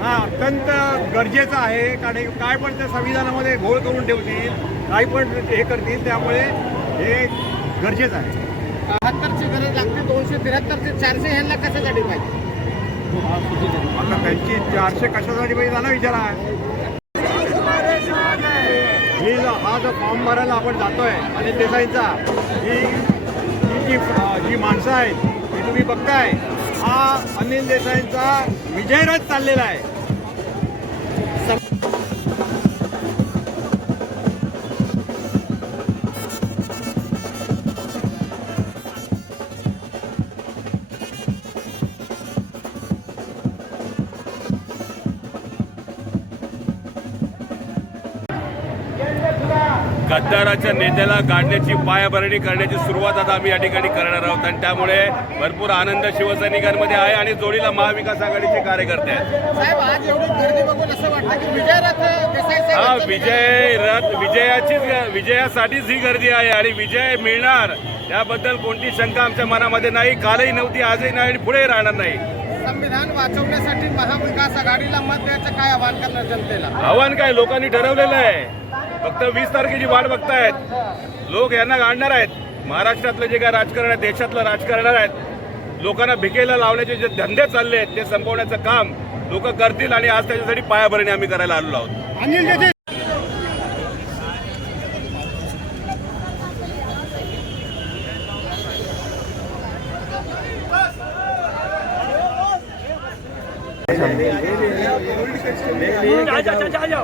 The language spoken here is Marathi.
हा अत्यंत गरजेचं आहे कारण काय पण त्या संविधानामध्ये घोळ करून ठेवतील काय पण हे करतील त्यामुळे हे गरजेचं आहे. बहात्तरची गरज लागते दोनशे त्र्याहत्तरचे चारशे ह्यांना कशासाठी पाहिजे? आता त्यांची चारशे कशासाठी पाहिजे त्यांना विचारा. ही जो- हा जो फॉर्म भरायला आपण जातोय अनिल देसाईंचा ही ही जी जी माणसं आहेत ही तुम्ही बघताय हा अनिल देसाईंचा विजयरथ चाललेला आहे. गद्दाराच्या नेत्याला गाडण्याची पायाभरणी करण्याची सुरुवात आता आम्ही या ठिकाणी करणार आहोत. आणि त्यामुळे भरपूर आनंद शिवसैनिकांमध्ये आहे आणि जोडीला महाविकास आघाडीचे कार्यकर्ते आहेत. हा विजय रथ विजयाचीच विजयासाठीच ही गर्दी आहे आणि विजय मिळणार. त्याबद्दल कोणती शंका आमच्या मनामध्ये नाही कालही नव्हती आजही नाही आणि पुढेही राहणार नाही. संविधान वाचवण्यासाठी महाविकास आघाडीला मत द्यायचं काय आवाहन करणार जनतेला? आव्हान काय? लोकांनी ठरवलेलं आहे. फक्त वीस तारखेची वाट बघतायत. लोक यांना गाडणार आहेत. महाराष्ट्रातलं जे काय राजकारण आहे देशातलं राजकारण आहेत लोकांना भिकेला लावण्याचे जे धंदे चालले आहेत ते संपवण्याचं काम लोक करतील आणि आज त्याच्यासाठी पायाभरणी आम्ही करायला आलेलो आहोत. अनिल नहीं नहीं आ जा जा जा जा